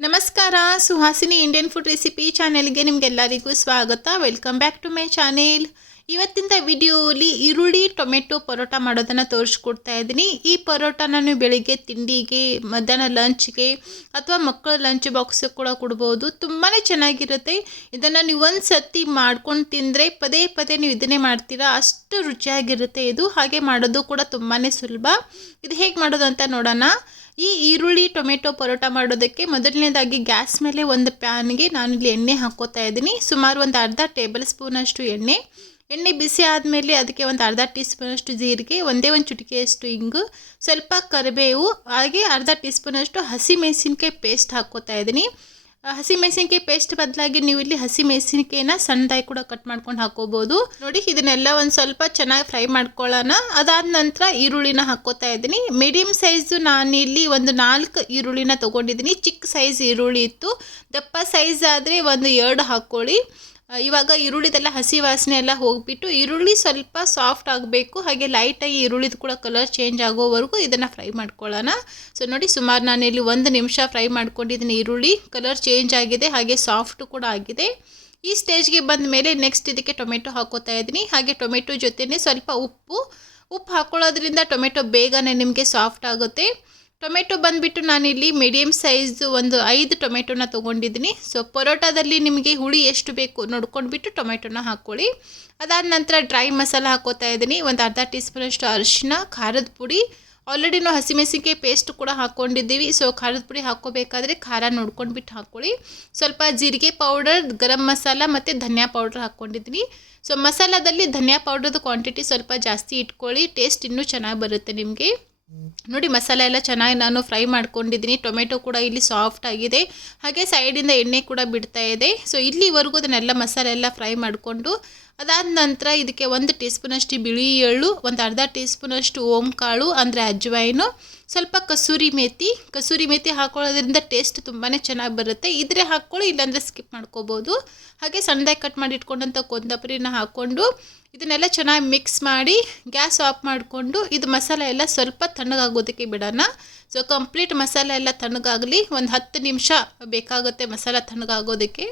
ನಮಸ್ಕಾರ, Suhasini Indian food recipe ಚಾನೆಲ್ಗೆ ನಿಮಗೆಲ್ಲರಿಗೂ ಸ್ವಾಗತ. Welcome back to my channel ಇವತ್ತಿನ ವಿಡಿಯೋಲಿ ಈರುಳ್ಳಿ, ಟೊಮೆಟೊ ಪರೋಟ ಮಾಡೋದನ್ನು ತೋರಿಸ್ಕೊಡ್ತಾ ಇದ್ದೀನಿ. ಈ ಪರೋಟ ನಾನು ಬೆಳಿಗ್ಗೆ ತಿಂಡಿಗೆ, ಮಧ್ಯಾಹ್ನ ಲಂಚ್ಗೆ ಅಥವಾ ಮಕ್ಕಳ ಲಂಚ್ ಬಾಕ್ಸ್ ಕೂಡ ಕೊಡ್ಬೋದು. ತುಂಬಾ ಚೆನ್ನಾಗಿರುತ್ತೆ. ಇದನ್ನು ನೀವು ಒಂದು ಸತಿ ಮಾಡ್ಕೊಂಡು ತಿಂದರೆ ಪದೇ ಪದೇ ನೀವು ಇದನ್ನೇ ಮಾಡ್ತೀರಾ, ಅಷ್ಟು ರುಚಿಯಾಗಿರುತ್ತೆ ಇದು. ಹಾಗೆ ಮಾಡೋದು ಕೂಡ ತುಂಬಾ ಸುಲಭ. ಇದು ಹೇಗೆ ಮಾಡೋದು ಅಂತ ನೋಡೋಣ. ಈ ಈರುಳ್ಳಿ, ಟೊಮೆಟೊ ಪರೋಟ ಮಾಡೋದಕ್ಕೆ ಮೊದಲನೇದಾಗಿ ಗ್ಯಾಸ್ ಮೇಲೆ ಒಂದು ಪ್ಯಾನ್ಗೆ ಇಲ್ಲಿ ಎಣ್ಣೆ ಹಾಕೋತಾ ಇದ್ದೀನಿ. ಸುಮಾರು ಒಂದು ಅರ್ಧ ಟೇಬಲ್ ಸ್ಪೂನಷ್ಟು ಎಣ್ಣೆ. ಎಣ್ಣೆ ಬಿಸಿ ಆದಮೇಲೆ ಅದಕ್ಕೆ ಒಂದು ಅರ್ಧ ಟೀ ಸ್ಪೂನಷ್ಟು ಜೀರಿಗೆ, ಒಂದೇ ಒಂದು ಚುಟಿಕೆಯಷ್ಟು ಇಂಗು, ಸ್ವಲ್ಪ ಕರಿಬೇವು, ಹಾಗೆ ಅರ್ಧ ಟೀ ಸ್ಪೂನಷ್ಟು ಹಸಿ ಮೆಣಸಿನ್ಕಾಯಿ ಪೇಸ್ಟ್ ಹಾಕ್ಕೋತಾ ಇದ್ದೀನಿ. ಹಸಿ ಮೆಣಸಿನಕಾಯಿ ಪೇಸ್ಟ್ ಬದಲಾಗಿ ನೀವು ಇಲ್ಲಿ ಹಸಿ ಮೆಣಸಿನಕಾಯಿನ ಸಣ್ಣದಾಗಿ ಕೂಡ ಕಟ್ ಮಾಡ್ಕೊಂಡು ಹಾಕೋಬಹುದು ನೋಡಿ, ಇದನ್ನೆಲ್ಲ ಒಂದು ಸ್ವಲ್ಪ ಚೆನ್ನಾಗಿ ಫ್ರೈ ಮಾಡ್ಕೊಳ್ಳೋಣ. ಅದಾದ ನಂತರ ಈರುಳ್ಳಿನ ಹಾಕೋತಾ ಇದ್ದೀನಿ. ಮೀಡಿಯಂ ಸೈಜು ನಾನಿಲ್ಲಿ ಒಂದು ನಾಲ್ಕು ಈರುಳ್ಳಿನ ತಗೊಂಡಿದ್ದೀನಿ. ಚಿಕ್ಕ ಸೈಜ್ ಈರುಳ್ಳಿ ಇತ್ತು. ದಪ್ಪ ಸೈಜ್ ಆದರೆ ಒಂದು ಎರಡು ಹಾಕ್ಕೊಳ್ಳಿ. ಇವಾಗ ಈರುಳ್ಳಿದೆಲ್ಲ ಹಸಿ ವಾಸನೆ ಎಲ್ಲ ಹೋಗಿಬಿಟ್ಟು ಈರುಳ್ಳಿ ಸ್ವಲ್ಪ ಸಾಫ್ಟ್ ಆಗಬೇಕು. ಹಾಗೆ ಲೈಟಾಗಿ ಈರುಳ್ಳಿದು ಕೂಡ ಕಲರ್ ಚೇಂಜ್ ಆಗೋವರೆಗೂ ಇದನ್ನು ಫ್ರೈ ಮಾಡ್ಕೊಳ್ಳೋಣ. ಸೊ ನೋಡಿ ಸುಮಾರು ನಾನು ಇಲ್ಲಿ ಒಂದು ನಿಮಿಷ ಫ್ರೈ ಮಾಡ್ಕೊಂಡಿದ್ದೀನಿ ಈರುಳ್ಳಿ. ಕಲರ್ ಚೇಂಜ್ ಆಗಿದೆ, ಹಾಗೆ ಸಾಫ್ಟ್ ಕೂಡ ಆಗಿದೆ. ಈ ಸ್ಟೇಜ್ಗೆ ಬಂದ ಮೇಲೆ ನೆಕ್ಸ್ಟ್ ಇದಕ್ಕೆ ಟೊಮೆಟೊ ಹಾಕೋತಾ ಇದ್ದೀನಿ. ಹಾಗೆ ಟೊಮೆಟೊ ಜೊತೆಯೇ ಸ್ವಲ್ಪ ಉಪ್ಪು. ಉಪ್ಪು ಹಾಕ್ಕೊಳ್ಳೋದ್ರಿಂದ ಟೊಮೆಟೊ ಬೇಗನೆ ನಿಮಗೆ ಸಾಫ್ಟ್ ಆಗುತ್ತೆ. ಟೊಮೆಟೊ ಬಂದುಬಿಟ್ಟು ನಾನಿಲ್ಲಿ ಮೀಡಿಯಮ್ ಸೈಜ್ ಒಂದು ಐದು ಟೊಮೆಟೊನ ತೊಗೊಂಡಿದ್ದೀನಿ. ಸೊ ಪರೋಟಾದಲ್ಲಿ ನಿಮಗೆ ಹುಳಿ ಎಷ್ಟು ಬೇಕು ನೋಡ್ಕೊಂಡ್ಬಿಟ್ಟು ಟೊಮೆಟೊನ ಹಾಕ್ಕೊಳ್ಳಿ ಅದಾದ ನಂತರ ಡ್ರೈ ಮಸಾಲ ಹಾಕೋತಾ ಇದ್ದೀನಿ. ಒಂದು ಅರ್ಧ ಟೀ ಸ್ಪೂನಷ್ಟು ಅರಿಶಿನ ಖಾರದ ಪುಡಿ ಆಲ್ರೆಡಿ ನಾವು ಹಸಿಮೆಣಸಿನ್ಕಾಯಿ ಪೇಸ್ಟ್ ಕೂಡ ಹಾಕ್ಕೊಂಡಿದ್ದೀವಿ ಸೊ ಖಾರದ ಪುಡಿ ಹಾಕ್ಕೋಬೇಕಾದ್ರೆ ಖಾರ ನೋಡ್ಕೊಂಡ್ಬಿಟ್ಟು ಹಾಕ್ಕೊಳ್ಳಿ ಸ್ವಲ್ಪ ಜೀರಿಗೆ ಪೌಡರ್ ಗರಂ ಮಸಾಲ ಮತ್ತು ಧನಿಯಾ ಪೌಡರ್ ಹಾಕ್ಕೊಂಡಿದ್ದೀನಿ ಸೊ ಮಸಾಲದಲ್ಲಿ ಧನಿಯಾ ಪೌಡರ್ದು ಕ್ವಾಂಟಿಟಿ ಸ್ವಲ್ಪ ಜಾಸ್ತಿ ಇಟ್ಕೊಳ್ಳಿ. ಟೇಸ್ಟ್ ಇನ್ನೂ ಚೆನ್ನಾಗಿ ಬರುತ್ತೆ ನಿಮಗೆ. ನೋಡಿ, ಮಸಾಲೆ ಎಲ್ಲ ಚೆನ್ನಾಗಿ ನಾನು ಫ್ರೈ ಮಾಡ್ಕೊಂಡಿದ್ದೀನಿ. ಟೊಮೆಟೊ ಕೂಡ ಇಲ್ಲಿ ಸಾಫ್ಟ್ ಆಗಿದೆ. ಹಾಗೆ ಸೈಡಿಂದ ಎಣ್ಣೆ ಕೂಡ ಬಿಡ್ತಾ ಇದೆ. ಸೊ ಇಲ್ಲಿವರೆಗೂ ಅದನ್ನೆಲ್ಲ ಮಸಾಲೆ ಎಲ್ಲ ಫ್ರೈ ಮಾಡಿಕೊಂಡು, ಅದಾದ ನಂತರ ಇದಕ್ಕೆ ಒಂದು ಟೀ ಸ್ಪೂನಷ್ಟು ಬಿಳಿ ಎಳ್ಳು, ಒಂದು ಅರ್ಧ ಟೀ ಸ್ಪೂನಷ್ಟು ಓಮ್ ಕಾಳು ಅಂದರೆ ಅಜ್ವೈನು ಸ್ವಲ್ಪ ಕಸೂರಿ ಮೇಥಿ ಕಸೂರಿ ಮೇಥಿ ಹಾಕೊಳ್ಳೋದ್ರಿಂದ ಟೇಸ್ಟ್ ತುಂಬಾ ಚೆನ್ನಾಗಿ ಬರುತ್ತೆ. ಇದ್ರೆ ಹಾಕ್ಕೊಳ್ಳಿ, ಇಲ್ಲಾಂದರೆ ಸ್ಕಿಪ್ ಮಾಡ್ಕೋಬೋದು. ಹಾಗೆ ಸಣ್ಣದಾಗಿ ಕಟ್ ಮಾಡಿ ಇಟ್ಕೊಂಡಂಥ ಕೊಂದಪರಿನ ಹಾಕ್ಕೊಂಡು, ಇದನ್ನೆಲ್ಲ ಚೆನ್ನಾಗಿ ಮಿಕ್ಸ್ ಮಾಡಿ, ಗ್ಯಾಸ್ ಆಫ್ ಮಾಡಿಕೊಂಡು, ಇದು ಮಸಾಲೆ ಎಲ್ಲ ಸ್ವಲ್ಪ ತಣ್ಣಗಾಗೋದಕ್ಕೆ ಬಿಡೋಣ. ಸೊ ಕಂಪ್ಲೀಟ್ ಮಸಾಲೆ ಎಲ್ಲ ತಣ್ಣಗಾಗಲಿ, ಒಂದು ಹತ್ತು ನಿಮಿಷ ಬೇಕಾಗುತ್ತೆ ಮಸಾಲ ತಣ್ಣಗಾಗೋದಕ್ಕೆ.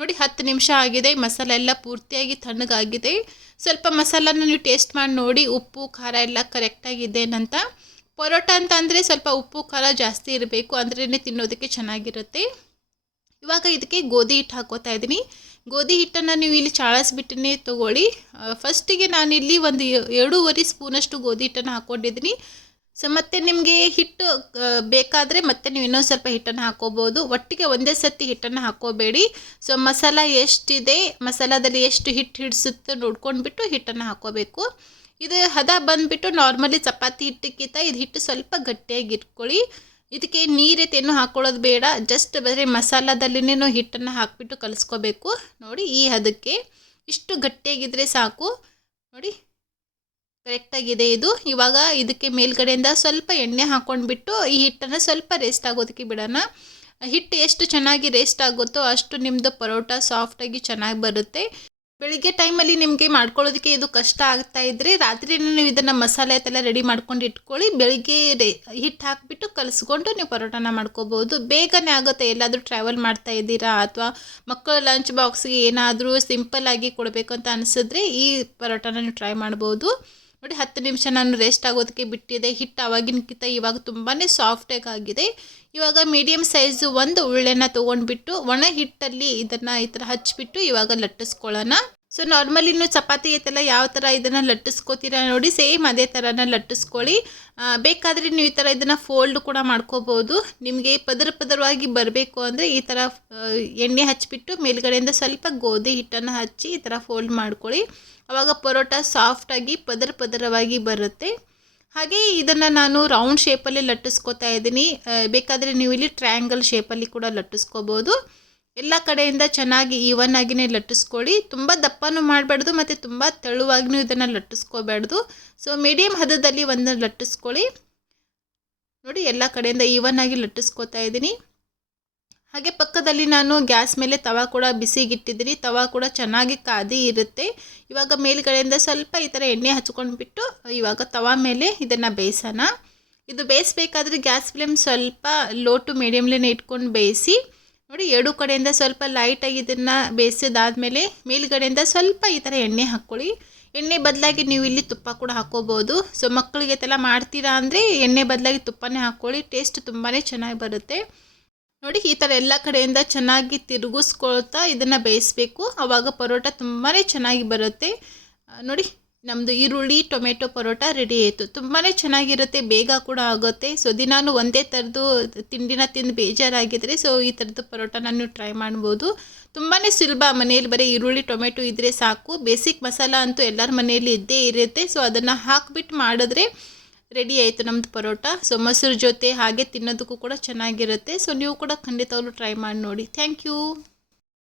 ನೋಡಿ, ಹತ್ತು ನಿಮಿಷ ಆಗಿದೆ, ಮಸಾಲೆ ಎಲ್ಲ ಪೂರ್ತಿಯಾಗಿ ತಣ್ಣಗಾಗಿದೆ. ಸ್ವಲ್ಪ ಮಸಾಲನ ನೀವು ಟೇಸ್ಟ್ ಮಾಡಿ ನೋಡಿ, ಉಪ್ಪು, ಖಾರ ಎಲ್ಲ ಕರೆಕ್ಟಾಗಿದೆ ಅಂತ ಪರೋಟ ಅಂತ ಅಂದರೆ ಸ್ವಲ್ಪ ಉಪ್ಪು, ಖಾರ ಜಾಸ್ತಿ ಇರಬೇಕು. ಅಂದ್ರೇ ತಿನ್ನೋದಕ್ಕೆ ಚೆನ್ನಾಗಿರುತ್ತೆ. ಇವಾಗ ಇದಕ್ಕೆ ಗೋಧಿ ಹಿಟ್ಟು ಹಾಕೋತಾ ಇದ್ದೀನಿ. ಗೋಧಿ ಹಿಟ್ಟನ್ನು ನೀವು ಇಲ್ಲಿ ಚಾಳಿಸ್ಬಿಟ್ಟೇ ತೊಗೊಳ್ಳಿ. ಫಸ್ಟಿಗೆ ನಾನಿಲ್ಲಿ ಒಂದು ಎರಡೂವರೆ ಸ್ಪೂನಷ್ಟು ಗೋಧಿ ಹಿಟ್ಟನ್ನು ಹಾಕ್ಕೊಂಡಿದ್ದೀನಿ ಸೊ, ಮತ್ತೆ ನಿಮಗೆ ಹಿಟ್ಟು ಬೇಕಾದರೆ ಮತ್ತೆ ನೀವು ಇನ್ನೊಂದು ಸ್ವಲ್ಪ ಹಿಟ್ಟನ್ನು ಹಾಕೋಬೋದು. ಒಟ್ಟಿಗೆ ಒಂದೇ ಸತಿ ಹಿಟ್ಟನ್ನು ಹಾಕೋಬೇಡಿ. ಸೊ, ಮಸಾಲ ಎಷ್ಟಿದೆ, ಮಸಾಲದಲ್ಲಿ ಎಷ್ಟು ಹಿಟ್ಟು ಹಿಡಿಸುತ್ತೆ ನೋಡ್ಕೊಂಡ್ಬಿಟ್ಟು ಹಿಟ್ಟನ್ನು ಹಾಕೋಬೇಕು. ಇದು ಹದ ಬಂದುಬಿಟ್ಟು ನಾರ್ಮಲಿ ಚಪಾತಿ ಹಿಟ್ಟಕ್ಕಿಂತ ಇದು ಹಿಟ್ಟು ಸ್ವಲ್ಪ ಗಟ್ಟಿಯಾಗಿ ಇಟ್ಕೊಳ್ಳಿ ಇದಕ್ಕೆ ನೀರೇತೇನು ಹಾಕ್ಕೊಳ್ಳೋದು ಬೇಡ. ಜಸ್ಟ್ ಬರೀ ಮಸಾಲದಲ್ಲಿನೇ ಹಿಟ್ಟನ್ನು ಹಾಕಿಬಿಟ್ಟು ಕಲಿಸ್ಕೋಬೇಕು. ನೋಡಿ ಈ ಹದಕ್ಕೆ ಇಷ್ಟು ಗಟ್ಟಿಯಾಗಿದ್ದರೆ ಸಾಕು. ನೋಡಿ, ಕರೆಕ್ಟಾಗಿದೆ ಇದು. ಇವಾಗ ಇದಕ್ಕೆ ಮೇಲ್ಗಡೆಯಿಂದ ಸ್ವಲ್ಪ ಎಣ್ಣೆ ಹಾಕ್ಕೊಂಡ್ಬಿಟ್ಟು ಈ ಹಿಟ್ಟನ್ನು ಸ್ವಲ್ಪ ರೆಸ್ಟ್ ಆಗೋದಕ್ಕೆ ಬಿಡೋಣ. ಹಿಟ್ಟು ಎಷ್ಟು ಚೆನ್ನಾಗಿ ರೆಸ್ಟ್ ಆಗುತ್ತೋ ಅಷ್ಟು ನಿಮ್ಮದು ಪರೋಟ ಸಾಫ್ಟಾಗಿ ಚೆನ್ನಾಗಿ ಬರುತ್ತೆ. ಬೆಳಿಗ್ಗೆ ಟೈಮಲ್ಲಿ ನಿಮಗೆ ಮಾಡ್ಕೊಳ್ಳೋದಕ್ಕೆ ಇದು ಕಷ್ಟ ಆಗ್ತಾ ಇದ್ದರೆ ರಾತ್ರಿನೇ ನೀವು ಇದನ್ನು ಮಸಾಲೆ ಎಲ್ಲ ರೆಡಿ ಮಾಡ್ಕೊಂಡು ಇಟ್ಕೊಳ್ಳಿ. ಬೆಳಿಗ್ಗೆ ರೇ ಹಿಟ್ಟು ಹಾಕಿಬಿಟ್ಟು ಕಲಿಸ್ಕೊಂಡು ನೀವು ಪರೋಟನ ಮಾಡ್ಕೋಬೋದು. ಬೇಗನೆ ಆಗುತ್ತೆ. ಎಲ್ಲಾದರೂ ಟ್ರಾವೆಲ್ ಮಾಡ್ತಾ ಇದ್ದೀರಾ ಅಥವಾ ಮಕ್ಕಳ ಲಂಚ್ ಬಾಕ್ಸ್ಗೆ ಏನಾದರೂ ಸಿಂಪಲ್ಲಾಗಿ ಕೊಡಬೇಕು ಅಂತ ಅನಿಸಿದ್ರೆ ಈ ಪರೋಟನ ನೀವು ಟ್ರೈ ಮಾಡ್ಬೋದು. ನೋಡಿ, ಹತ್ತು ನಿಮಿಷ ನಾನು ರೆಸ್ಟ್ ಆಗೋದಕ್ಕೆ ಬಿಟ್ಟಿದೆ. ಹಿಟ್ಟು ಆವಾಗಿನಕ್ಕಿಂತ ಇವಾಗ ತುಂಬಾ ಸಾಫ್ಟಾಗಿ ಆಗಿದೆ. ಇವಾಗ ಮೀಡಿಯಮ್ ಸೈಜು ಒಂದು ಉಳ್ಳೆನ ತೊಗೊಂಡ್ಬಿಟ್ಟು ಒಣ ಹಿಟ್ಟಲ್ಲಿ ಇದನ್ನು ಈ ಥರ ಹಚ್ಚಿಬಿಟ್ಟು ಇವಾಗ ಲಟ್ಟಿಸ್ಕೊಳ್ಳೋಣ. ಸೊ ನಾರ್ಮಲಿ ನೀವು ಚಪಾತಿ ಐತಲ್ಲ, ಯಾವ ಥರ ಇದನ್ನು ಲಟ್ಟಿಸ್ಕೋತೀರಾ ನೋಡಿ ಸೇಮ್ ಅದೇ ಥರನ ಲಟ್ಟಿಸ್ಕೊಳ್ಳಿ. ಬೇಕಾದರೆ ನೀವು ಈ ಥರ ಇದನ್ನು ಫೋಲ್ಡ್ ಕೂಡ ಮಾಡ್ಕೋಬೋದು. ನಿಮಗೆ ಪದರ ಪದರವಾಗಿ ಬರಬೇಕು ಅಂದರೆ ಈ ಥರ ಎಣ್ಣೆ ಹಚ್ಚಿಬಿಟ್ಟು ಮೇಲ್ಗಡೆಯಿಂದ ಸ್ವಲ್ಪ ಗೋಧಿ ಹಿಟ್ಟನ್ನು ಹಚ್ಚಿ ಈ ಥರ ಫೋಲ್ಡ್ ಮಾಡ್ಕೊಳ್ಳಿ. ಆವಾಗ ಪರೋಟ ಸಾಫ್ಟಾಗಿ ಪದರ ಪದರವಾಗಿ ಬರುತ್ತೆ. ಹಾಗೆ ಇದನ್ನು ನಾನು ರೌಂಡ್ ಶೇಪಲ್ಲಿ ಲಟ್ಟಿಸ್ಕೋತಾ ಇದ್ದೀನಿ. ಬೇಕಾದರೆ ನೀವು ಇಲ್ಲಿ ಟ್ರಯಾಂಗಲ್ ಶೇಪಲ್ಲಿ ಕೂಡ ಲಟ್ಟಿಸ್ಕೋಬೋದು. ಎಲ್ಲ ಕಡೆಯಿಂದ ಚೆನ್ನಾಗಿ ಈವನ್ ಆಗಿನೇ ಲಟ್ಟಿಸ್ಕೊಳ್ಳಿ. ತುಂಬ ದಪ್ಪನೂ ಮಾಡಬಾರ್ದು ಮತ್ತು ತುಂಬ ತೆಳುವಾಗಿನೂ ಇದನ್ನು ಲಟ್ಟಿಸ್ಕೋಬಾರ್ದು ಸೊ ಮೀಡಿಯಮ್ ಹದದಲ್ಲಿ ಒಂದನ್ನು ಲಟ್ಟಿಸ್ಕೊಳ್ಳಿ. ನೋಡಿ, ಎಲ್ಲ ಕಡೆಯಿಂದ ಈವನ್ ಆಗಿ ಲಟ್ಟಿಸ್ಕೋತಾ ಇದ್ದೀನಿ. ಹಾಗೆ ಪಕ್ಕದಲ್ಲಿ ನಾನು ಗ್ಯಾಸ್ ಮೇಲೆ ತವಾ ಕೂಡ ಬಿಸಿಗಿಟ್ಟಿದ್ದೀನಿ. ತವಾ ಕೂಡ ಚೆನ್ನಾಗಿ ಕಾದಿ ಇರುತ್ತೆ. ಇವಾಗ ಮೇಲ್ಗಡೆಯಿಂದ ಸ್ವಲ್ಪ ಈ ಥರ ಎಣ್ಣೆ ಹಚ್ಕೊಂಡ್ಬಿಟ್ಟು, ಇವಾಗ ತವಾ ಮೇಲೆ ಇದನ್ನು ಬೇಯಿಸೋಣ. ಇದು ಬೇಯಿಸ್ಬೇಕಾದ್ರೆ ಗ್ಯಾಸ್ ಫ್ಲೇಮ್ ಸ್ವಲ್ಪ ಲೋ ಟು ಮೀಡಿಯಮ್ಲೇ ಇಟ್ಕೊಂಡು ಬೇಯಿಸಿ, ನೋಡಿ ಎರಡು ಕಡೆಯಿಂದ ಸ್ವಲ್ಪ ಲೈಟಾಗಿ ಇದನ್ನು ಬೇಯಿಸಿದಾದಮೇಲೆ ಮೇಲ್ಗಡೆಯಿಂದ ಸ್ವಲ್ಪ ಈ ಥರ ಎಣ್ಣೆ ಹಾಕ್ಕೊಳ್ಳಿ. ಎಣ್ಣೆ ಬದಲಾಗಿ ನೀವು ಇಲ್ಲಿ ತುಪ್ಪ ಕೂಡ ಹಾಕ್ಕೋಬೋದು. ಸೊ ಮಕ್ಕಳಿಗೆ ತಲ ಮಾಡ್ತೀರಾ ಅಂದರೆ ಎಣ್ಣೆ ಬದಲಾಗಿ ತುಪ್ಪನೇ ಹಾಕ್ಕೊಳ್ಳಿ. ಟೇಸ್ಟ್ ತುಂಬಾ ಚೆನ್ನಾಗಿ ಬರುತ್ತೆ. ನೋಡಿ, ಈ ಥರ ಎಲ್ಲ ಕಡೆಯಿಂದ ಚೆನ್ನಾಗಿ ತಿರುಗಿಸ್ಕೊಳ್ತಾ ಇದನ್ನು ಬೇಯಿಸಬೇಕು. ಆವಾಗ ಪರೋಟ ತುಂಬಾ ಚೆನ್ನಾಗಿ ಬರುತ್ತೆ. ನೋಡಿ ನಮ್ಮದು ಈರುಳ್ಳಿ, ಟೊಮೆಟೊ ಪರೋಟ ರೆಡಿ ಆಯಿತು. ತುಂಬಾ ಚೆನ್ನಾಗಿರುತ್ತೆ, ಬೇಗ ಕೂಡ ಆಗುತ್ತೆ. ಸೊ, ದಿನಾನು ಒಂದೇ ಥರದ್ದು ತಿಂಡಿನ ತಿಂದು ಬೇಜಾರಾಗಿದ್ದರೆ ಸೊ, ಈ ಥರದ್ದು ಪರೋಟ ನಾನು ಟ್ರೈ ಮಾಡ್ಬೋದು. ತುಂಬಾ ಸುಲಭ, ಮನೆಯಲ್ಲಿ ಬರೀ ಈರುಳ್ಳಿ, ಟೊಮೆಟೊ ಇದ್ದರೆ ಸಾಕು. ಬೇಸಿಕ್ ಮಸಾಲ ಅಂತೂ ಎಲ್ಲರ ಮನೆಯಲ್ಲಿ ಇದ್ದೇ ಇರುತ್ತೆ. ಸೊ, ಅದನ್ನು ಹಾಕ್ಬಿಟ್ಟು ಮಾಡಿದ್ರೆ ರೆಡಿ ಆಯಿತು ನಮ್ಮದು ಪರೋಟ. ಸೊ ಮೊಸರು ಜೊತೆ ಹಾಗೆ ತಿನ್ನೋದಕ್ಕೂ ಕೂಡ ಚೆನ್ನಾಗಿರುತ್ತೆ. ಸೊ ನೀವು ಕೂಡ ಖಂಡಿತವಾಗ್ಲೂ ಟ್ರೈ ಮಾಡಿ ನೋಡಿ. Thank you